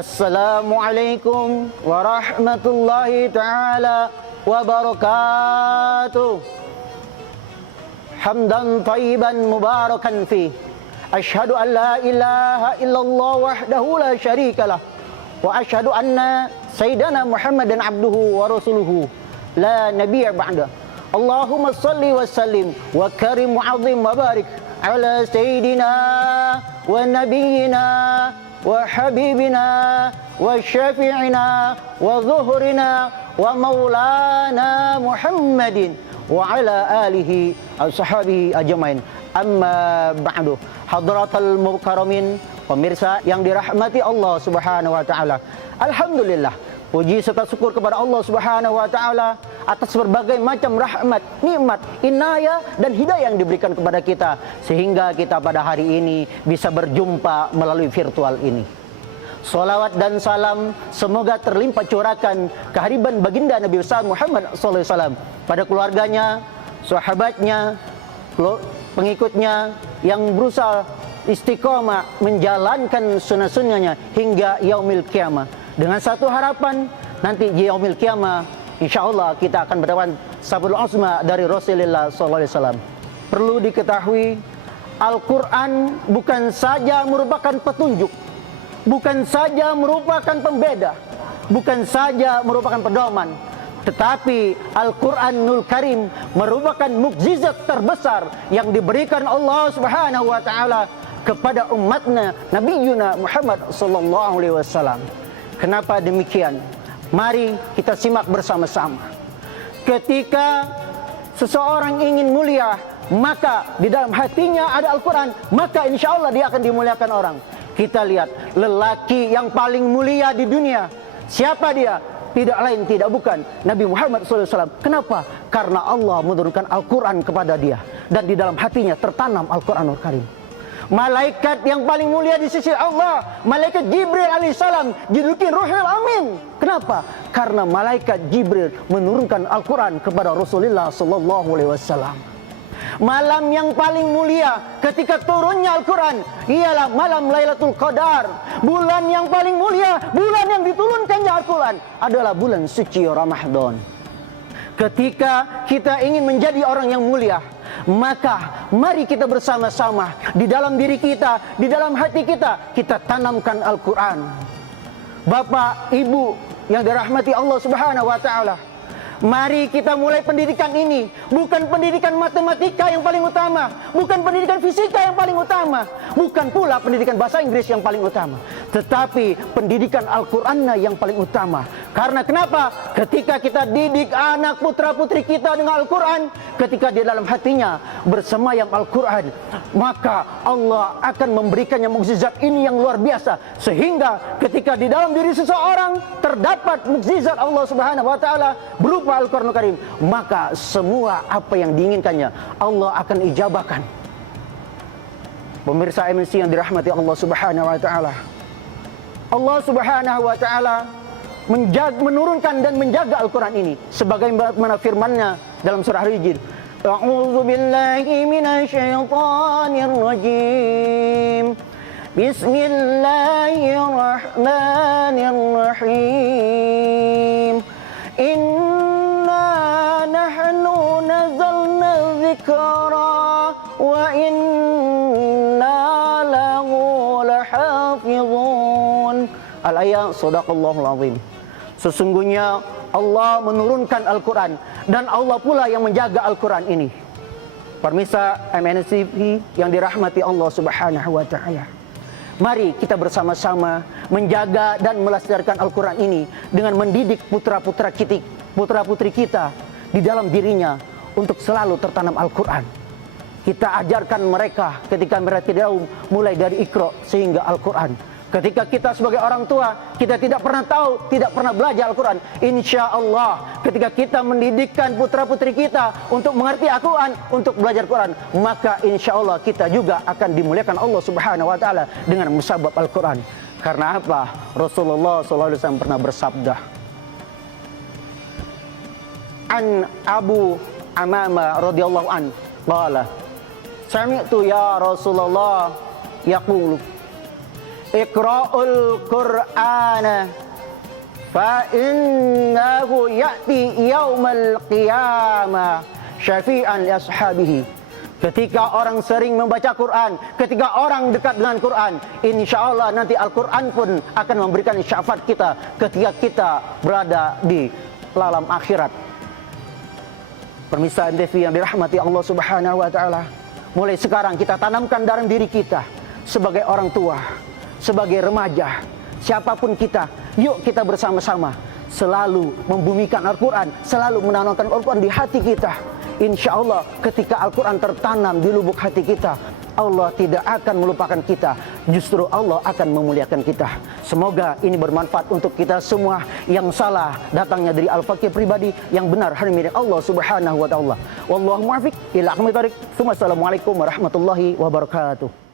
Assalamualaikum warahmatullahi ta'ala wabarakatuh. Hamdan tayyiban mubarakan fi. Ashhadu an la ilaha illallah wahdahu la syarika lah. Wa ashhadu anna sayyidana Muhammadan abduhu wa rasuluhu la nabiyya ba'da. Allahumma salli wa sallim wa karim wa azim wa barik ala sayyidina wa nabiyyina wa habibina wa syafi'ina wa zuhrina wa maulana Muhammadin wa ala alihi ashabihi ajmain. Amma ba'du. Hadratal mukaramin, pemirsa yang dirahmati Allah Subhanahu wa taala. Alhamdulillah, puji serta syukur kepada Allah Subhanahu wa taala atas berbagai macam rahmat, nikmat, inayah dan hidayah yang diberikan kepada kita sehingga kita pada hari ini bisa berjumpa melalui virtual ini. Salawat dan salam semoga terlimpah curahkan kehadiran baginda Nabi besar Muhammad SAW pada keluarganya, sahabatnya, pengikutnya yang berusaha istiqomah menjalankan sunnah-sunnahnya hingga yaumil qiyamah. Dengan satu harapan, nanti di yaumil qiyamah insyaallah kita akan mendapat sabul uzma dari Rasulullah SAW. Perlu diketahui, Al-Quran bukan saja merupakan petunjuk, bukan saja merupakan pembeda, bukan saja merupakan pedoman, tetapi Al-Quranul Karim merupakan mukjizat terbesar yang diberikan Allah Subhanahu wa taala kepada umatnya Nabi Muhammad sallallahu alaihi wasallam. Kenapa demikian? Mari kita simak bersama-sama. Ketika seseorang ingin mulia, maka di dalam hatinya ada Al-Quran, maka insya Allah dia akan dimuliakan orang. Kita lihat lelaki yang paling mulia di dunia. Siapa dia? Tidak lain, tidak bukan Nabi Muhammad SAW. Kenapa? Karena Allah menurunkan Al-Quran kepada dia. Dan di dalam hatinya tertanam Al-Quranul Karim. Malaikat yang paling mulia di sisi Allah, malaikat Jibril alaihissalam, dijuluki Ruhul Amin. Kenapa? Karena malaikat Jibril menurunkan Al-Quran kepada Rasulullah SAW. Malam yang paling mulia ketika turunnya Al-Quran ialah malam Lailatul Qadar. Bulan yang paling mulia, bulan yang diturunkannya Al-Quran adalah bulan suci Ramadan. Ketika kita ingin menjadi orang yang mulia, maka mari kita bersama-sama di dalam diri kita, di dalam hati kita, kita tanamkan Al-Quran. Bapak, Ibu yang dirahmati Allah Subhanahu wa taala, mari kita mulai pendidikan ini. Bukan pendidikan matematika yang paling utama, bukan pendidikan fisika yang paling utama, bukan pula pendidikan bahasa Inggris yang paling utama, tetapi pendidikan Al-Qurannya yang paling utama. Karena kenapa? Ketika kita didik anak putra-putri kita dengan Al-Quran, ketika di dalam hatinya bersemayam Al-Quran, maka Allah akan memberikannya mukjizat ini yang luar biasa. Sehingga ketika di dalam diri seseorang terdapat mukjizat Allah Subhanahu wa taala berupa Al-Quranul Karim, maka semua apa yang diinginkannya Allah akan ijabahkan. Pemirsa MNC yang dirahmati Allah Subhanahu wa taala, Allah Subhanahu wa taala menurunkan dan menjaga Al-Quran ini sebagaimana firman-Nya dalam surah Al-Hijr. A'udzu billahi minasyaitonir rajim. Bismillahirrahmanirrahim. Inna nahnu nazzalna dzikra wa inna lahu lahafizun. Al-ayat sadaqallahul azim. Sesungguhnya Allah menurunkan Al-Quran dan Allah pula yang menjaga Al-Quran ini. Pemirsa MNCV yang dirahmati Allah Subhanahu wa taala, mari kita bersama-sama menjaga dan melestarikan Al-Quran ini dengan mendidik putra-putri kita di dalam dirinya untuk selalu tertanam Al-Quran. Kita ajarkan mereka ketika mereka tidak mulai dari Iqra sehingga Al-Quran. Ketika kita sebagai orang tua, kita tidak pernah tahu, tidak pernah belajar Al-Quran, insya Allah ketika kita mendidikkan putra-putri kita untuk mengerti Al-Quran, untuk belajar Quran, maka insya Allah kita juga akan dimuliakan Allah Subhanahu wa taala dengan musabab Al-Quran. Karena apa? Rasulullah SAW pernah bersabda, an Abu Amama radhiyallahu an qala sami'tu ya Rasulullah yaqulu Iqra'ul Qur'ana fa innahu ya'ti yaumal qiyamah syafi'an li ashabihi. Ketika orang sering membaca Quran, ketika orang dekat dengan Quran, insya Allah nanti Al-Quran pun akan memberikan syafaat kita ketika kita berada di alam akhirat. Pemirsa MTV yang dirahmati Allah Subhanahu wa taala, mulai sekarang kita tanamkan dalam diri kita sebagai orang tua, sebagai remaja, siapapun kita, yuk kita bersama-sama selalu membumikan Al-Quran, selalu menanamkan Al-Quran di hati kita. Insya Allah ketika Al-Quran tertanam di lubuk hati kita, Allah tidak akan melupakan kita, justru Allah akan memuliakan kita. Semoga ini bermanfaat untuk kita semua. Yang salah datangnya dari Al-Fakih pribadi, yang benar hanya milik Allah Subhanahu wa taala. Wallahu muwaffiq ila aqwamit thoriq. Assalamualaikum warahmatullahi wabarakatuh.